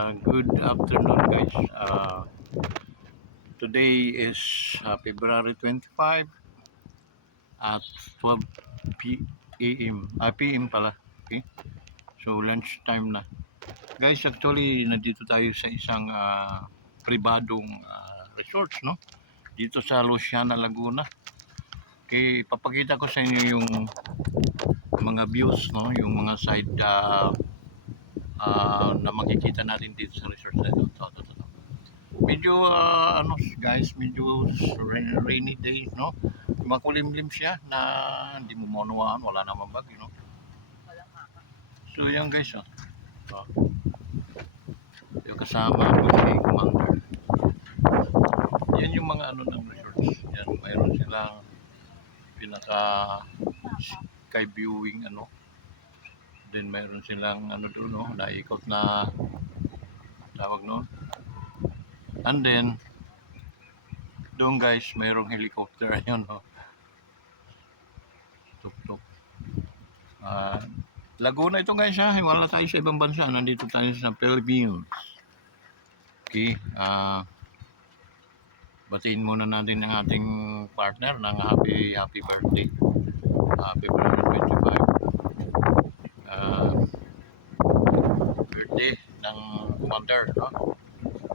Good afternoon, guys. Today is February 25 at 12 p.m. PM pala. Okay? So, lunch time na. Guys, actually, nandito tayo sa isang pribadong resorts, no? Dito sa Luciana, Laguna. Okay, papakita ko sa inyo yung mga views, no? Yung mga side na makikita natin dito sa resort na ito. Ito. Medyo guys, medyo rainy day, no? Makulimlim siya na hindi mo maunawaan, wala namang bagyo, no? So yan guys, so, yung kasama ko si Commander. Yan yung mga ano ng resorts. Yan, mayroon silang pinaka sky viewing ano. Then mayroon silang ano doon, no, naikot na tawag noon. And then doon guys, mayroong helicopter ayun, no. Tuk-tuk. Laguna ito guys ha, wala tayo sa ibang bansa, nandito tayo sa Philippines. Okay, batiin muna natin ang ating partner ng happy birthday. February 25. Birthday ng Commander, no?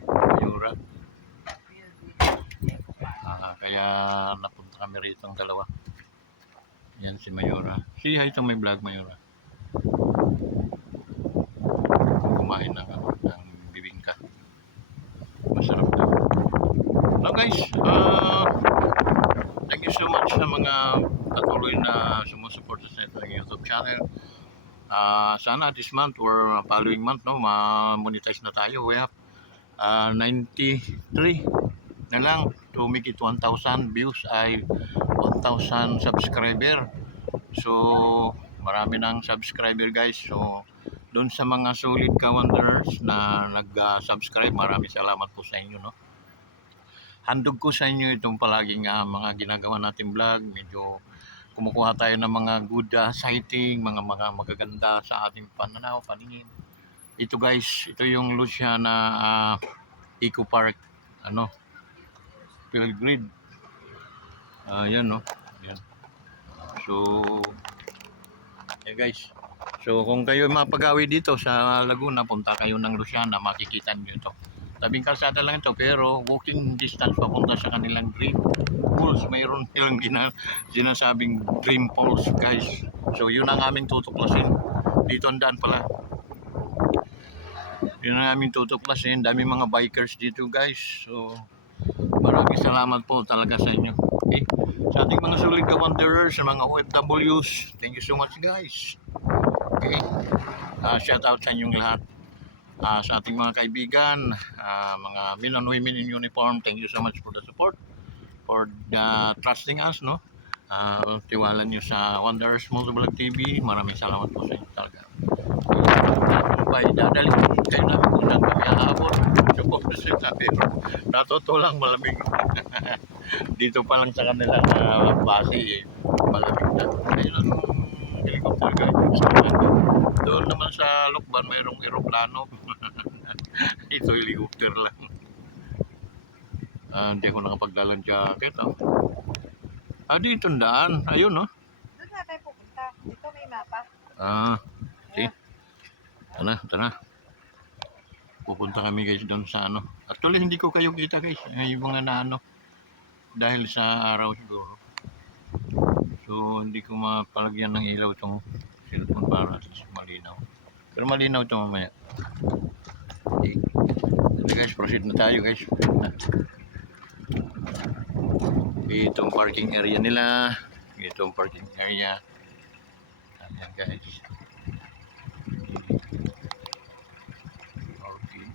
Mayura. Kaya napunta kami rito ang dalawa. Yan si Mayura. Si hi itong may vlog, Mayura. Kumain ng bibingka. Masarap daw. So guys, thank you so much sa mga patuloy na sumusuporta sa itong YouTube channel. Sana this month or following month, no, ma-monetize na tayo. We have 93 na lang to make it 1,000 views ay 1,000 subscriber. So marami ng subscriber guys. So doon sa mga solid ka-wanderers na nag-subscribe, maraming salamat po sa inyo, no. Handog ko sa inyo itong palaging mga ginagawa natin vlog. Medyo kumukuha tayo ng mga good sighting, mga magaganda sa ating pananaw, paningin. Ito guys, ito yung Luciana Eco Park, ano, Pilgrim. Yan, no. Yan. So, yan guys. So, kung kayo mapagawi dito sa Laguna, punta kayo ng Luciana, makikita nyo ito. Tabing kalsada lang ito, pero walking distance papunta sa kanilang dream pools. Mayroon silang sinasabing dream pools, guys. So, yun ang aming tutuklasin. Dito ang daan pala. Yun ang aming tutuklasin. Daming mga bikers dito, guys. So, maraming salamat po talaga sa inyo. Okay? Sa ating mga solid ka-wanderers, sa mga OFWs, thank you so much, guys. Okay? Shout out sa inyong lahat. Sa ating mga kaibigan, mga men and women in uniform, thank you so much for the support, for the trusting us, no. Tiwala nyo sa Wanderers Motovlog TV. Maraming salamat po sa inyo talaga. Dadali kayo namin kung saan kami aabot. Support na sila, pero natutulang malamig. Dito pa lang sa kanilang base, malamig na. Ayun ang helicopter guys. Doon naman sa Lukban mayroong eroplano. Ito helicopter lang. Hindi ako nakapagdalang jacket. Dito ang daan. Ayun, no? Doon na tayo pupunta. Dito may mapa. Okay. Tara. Pupunta kami guys doon sa ano. Actually, hindi ko kayo kita guys. Yung mga na ano. Dahil sa araw siguro. So, hindi ko mapalagyan ng ilaw itong cellphone para malinaw. Pero malinaw ito mamaya. Okay. Guys, proceed na tayo guys. Itong parking area nila. Itong parking area. Ayan guys. Okay.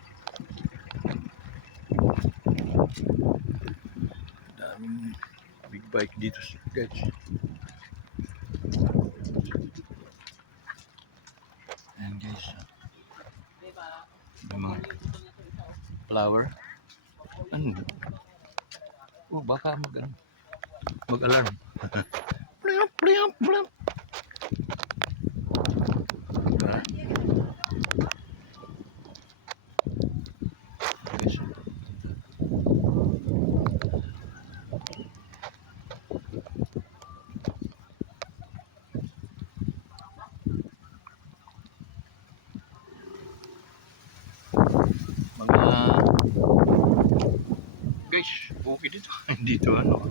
Daming big bike dito guys. Ayan guys. May mga flower. Ano? Oh, baka mag-alarm. dito, dito ano,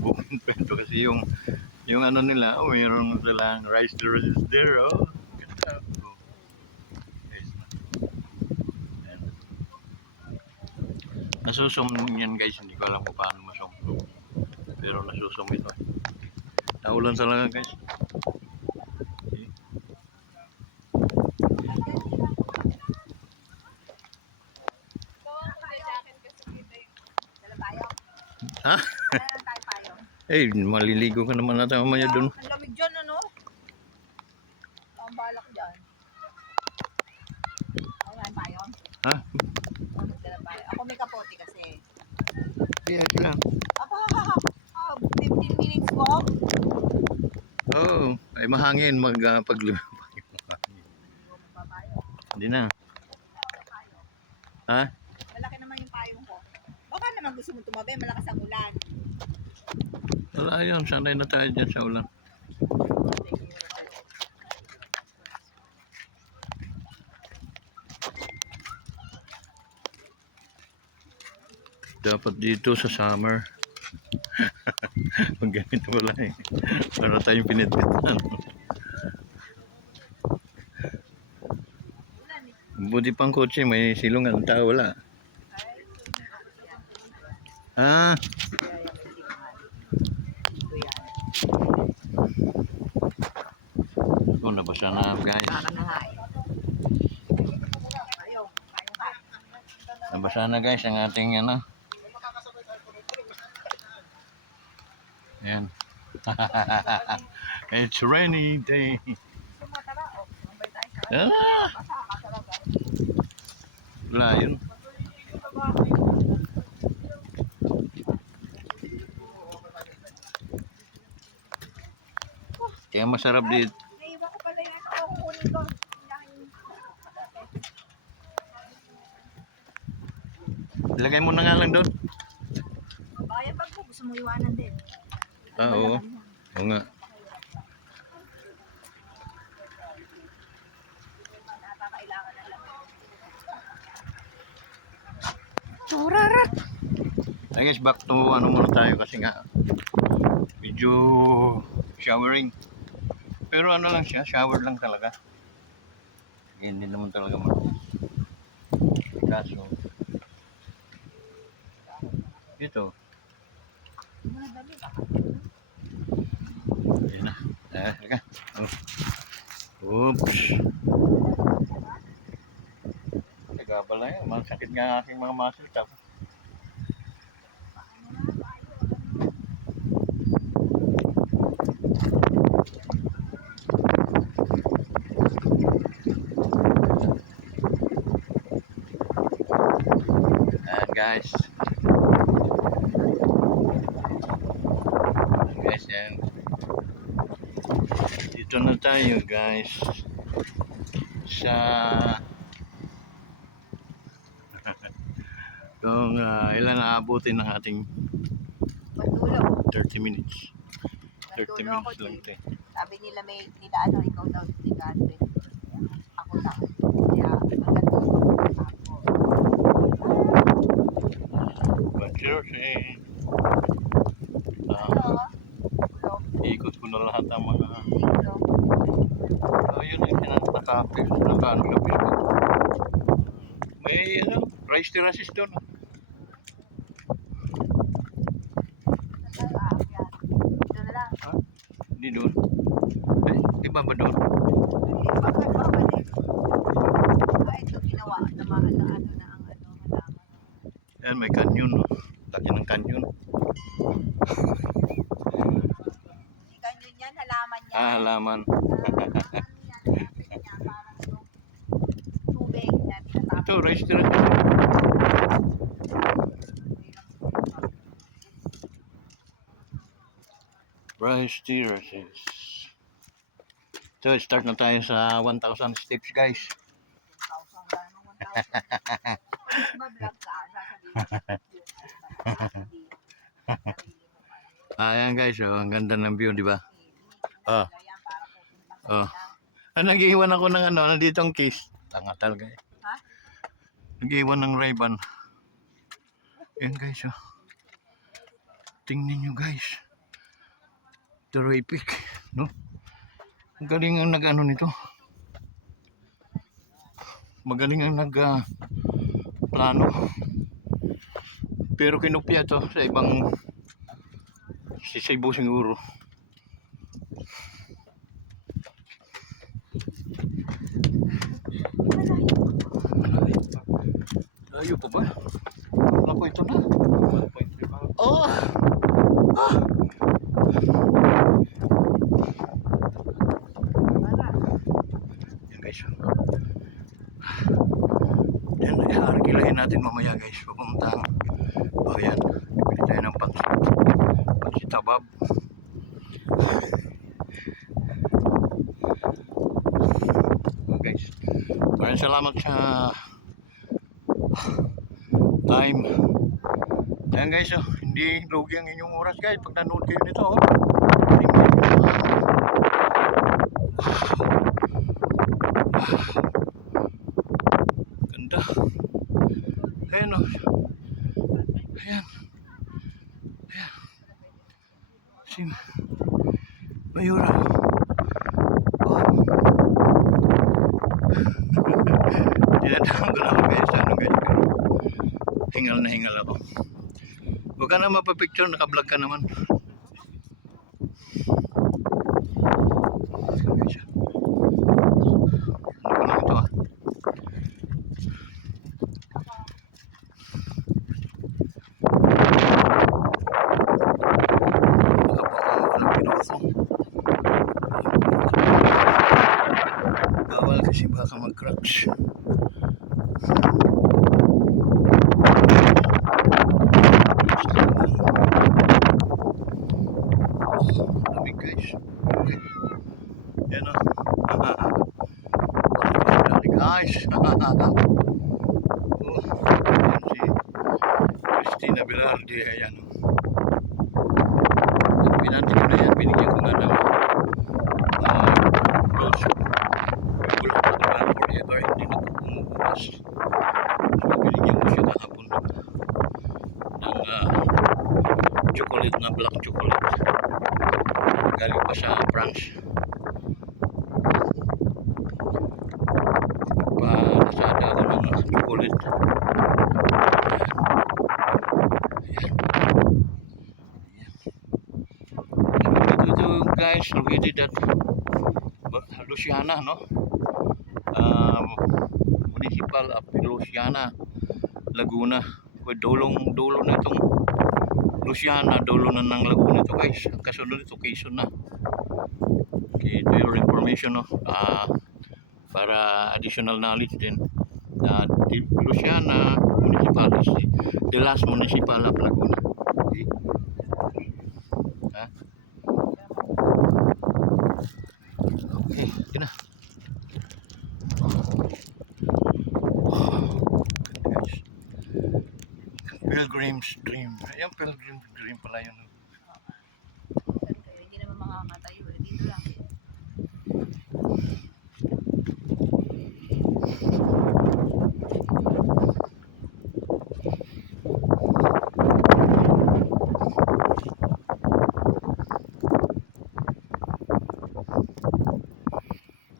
bukid pa ito kasi yung ano nila, oh, mayroon silang rice terraces there, oh. Ganda. Oh. Guys, ayan. Nasusum yan guys, hindi ko alam kung paano masum. Pero nasusum ito. Naulan talaga guys. Dala tayo. Ha? Dala tayo tayo. Eh, maliligo ka naman natin mamaya dun. Ang lamig dyan, ano? Ang balak dyan. Ayan tayo. Ha? Dala tayo. Ako may kapote kasi. Yes lang. Aba, 15 minutes walk. Oo, oh, ay mahangin paglibang. Hindi na. Ha? Malaki naman yung payong ko. Baka naman gusto mo tumabi, malakas ang ulan. Wala yun, sanay na tayo dyan sa ulan. Dapat dito sa summer. Pag ganito wala eh. Para tayong pinitpitan. Buti pang kotse, may silungan. Tao wala. Ah, oh, nabasa na guys. Nabasa na guys ang ating ano. Ayan. It's rainy day. Ah! Wala yun. Kaya masarap dito. Naiwan ko pala yan. Ako kukunin ko. Ilagay mo na nga lang doon. Bayan pag mo, gusto mo iwanan din. Ah, oo. Oo nga. Nakakailangan na lang. Turarat. I guess back to ano muna tayo kasi nga medyo showering. Pero ano lang siya, shower lang talaga. Hindi naman talaga kaso ito. Ayan na. Halika. Oh. Oops. Nagabala yan. Masakit nga ang aking mga muscle top. Ayan guys. Guys, yan. Dito na tayo guys. Sa kung ilan aabutin ng ating Matulog. 30 minutes. 30 Natulog ako minutes lang din. ito. Sabi nila nila ano, ikaw daw si Catherine. Ako lang. Kaya maganda ako. But seriously, Hello. Tulog. ikot ko na lahat ang mga Dito. yun ang sinatapis ng ano sa Facebook. May ano, rice terraces doon. Dito na lang. Ha? Hindi doon. Ay, di ba doon? Bakit babalik? Ito ginawa na ano na ang halaman. Yan, may canyon. No? Laki ng canyon. Hindi ganyan yan, halaman yan. Ah, halaman. Parang yung tubig na tinatapos. Ito, rice terraces. Rice terraces. So, start na tayo sa 1,000 steps, guys. 1,000. Mag-vlog ka, Ayan guys, oh, ang ganda ng view, di ba? Oh. Oh. Nag-iwan ako ng ano, nandito ang case. Tanga talaga eh. Ha? Nag-iwan ng Ray-Ban. Ayan guys, oh. Tingnan nyo guys. Terrific. No? Ang galing ang nag-ano nito. Magaling ang plano. Pero kinupya to sa ibang si Cebu siguro. Layo pa ba? Ako ito na. Oh! Ah! Yan guys. Yan, arkilahin natin mamaya guys. Papuntang bayan. Bibili tayo ng pansit tabab. Oh, guys. Maraming salamat sa time. Yan guys, oh, hindi lugi ang inyong oras guys pag nanood kayo nito. Oh. Ganda. Ayan o. Ayan. Ayan. Si Mayura. Oh. Tinatawag ko na ako guys. Ano guys? Hingal na hingal ako. Huwag ka na mapapicture. Naka-vlog ka naman. Guys. Ano ko lang ito ah. Bawal kasi baka mag-cracks. Lamig guys. Yan o. Guys. Oh, si Christina Velarde. Ayan o. Pinanti ko na yan. Binigyan ko nga ng rose. Bulak na naman forever. Hindi na po umuulas. So binigyan ko siya kahapon ng chocolate na black chocolate. Galing pa sa France. Nasada ako ng chocolate. Ito guys, located at Luciana, no? Municipal of Luciana, Laguna. Dulo na itong Luciana, dulo na ng Laguna ito guys. Ang kasunod ito, Quezon na. Okay, ito your information, no? Para additional knowledge din. Luciana Municipality, the last municipal of Laguna. Okay. Okay, yun na. Pilgrim's Dream. Ayan, Pilgrim's Dream pala yun. Hindi naman makakatayo. Dito lang.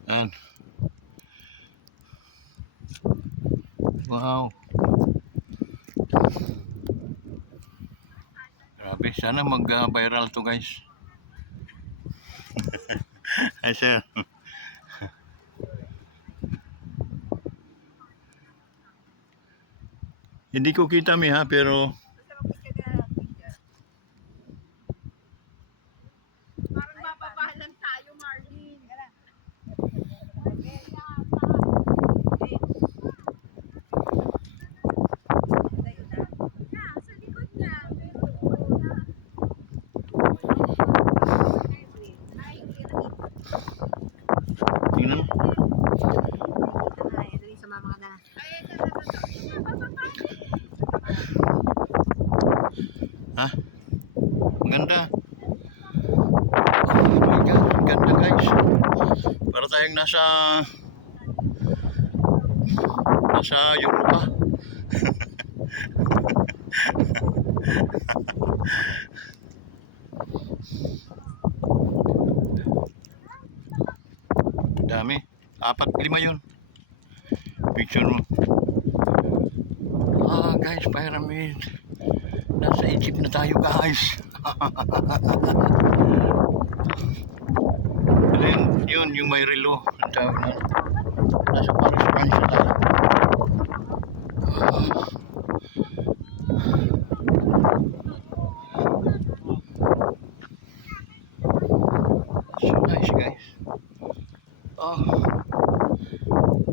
Ayan. Wow. Grabe, sana mag-viral to guys. Ay sir. Hindi ko kita mi ha, pero Parang mapapahalan tayo, Marlene. Sa likod niya. tingnan mo. Ito yung sa mga na. Ha? Ang ganda. Oh my God, ang ganda guys. Para tayong nasa Europa. 4, 5 yun. Picture mo. Guys, pyramid. Nasa Egypt na tayo, guys. Then, yun, yung may relo. Ang tawag na. Nasa Paris, France na tayo. So nice, guys.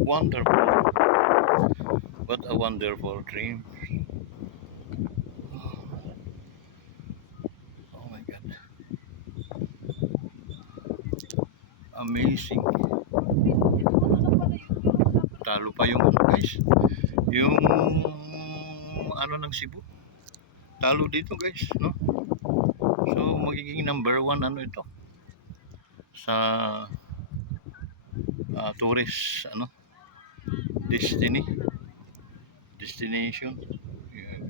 Wonderful. What a wonderful dream. Oh my God. Amazing. Talo pa yung ano, guys. Yung ano ng Cebu. Talo dito, guys, no? So magiging number 1 ano ito sa tourist ano destination. Yeah.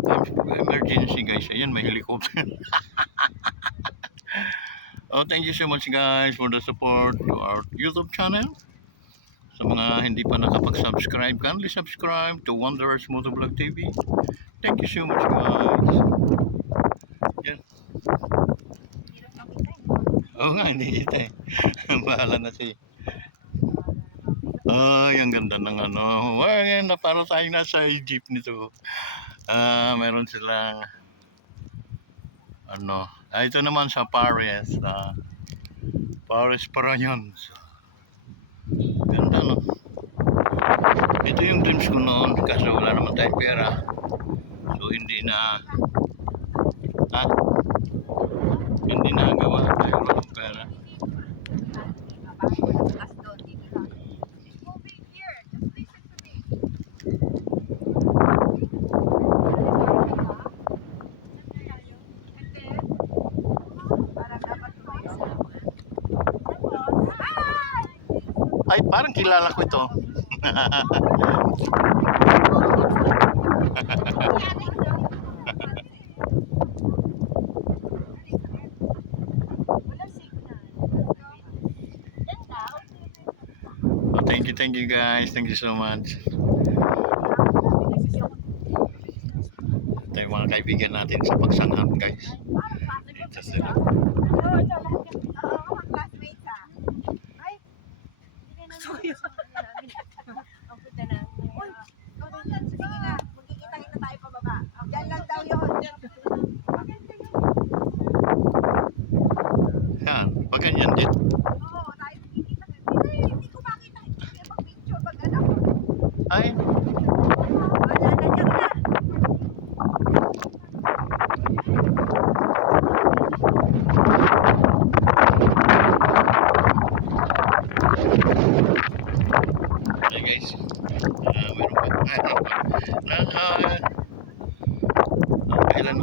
Times of emergency, guys. Ayan, may helicopter. Thank you so much, guys, for the support to our YouTube channel. Sa mga hindi pa nakapag-subscribe, kindly subscribe to Wanderers Motovlog TV. Thank you so much, guys. Yan. Oo nga, hindi kita eh. Bahala na siya. Ay, ang ganda ng ano. Ay, na para tayo nasa Egypt nito. Meron silang ano. Ito naman sa Paris. Paris Parayans. Ganda, no? Ito yung dreams ko noon. Kasi wala naman tayong pera. So, hindi na gawa tayo ng pera. Ay, parang kilala ko ito. Thank you, guys. Thank you so much. Ito yung mga kaibigan natin sa Pagsanghap, guys. Ito sila. Yan, pag ganyan din. Ay, okay, guys. Meron pa. Kailan?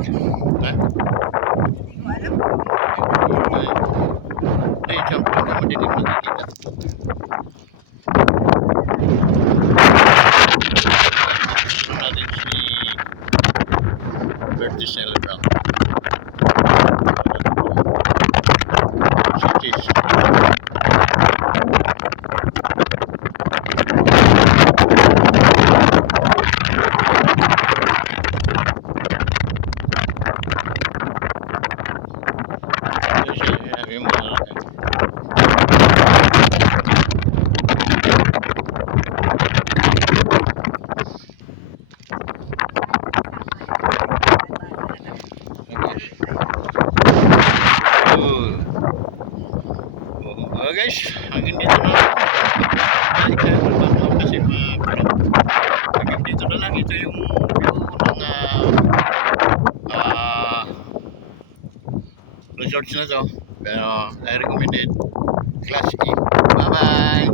Ay, jump lang naman din yung nakikita. Gusto natin si Bertie Celebrant. Cities. Yung mga guys, hanggang dito na lang. Ay, kaya naman kasi pero hanggang dito na lang. Ito yung view ng resorts na to. Pero I recommend it. Class E. Bye-bye!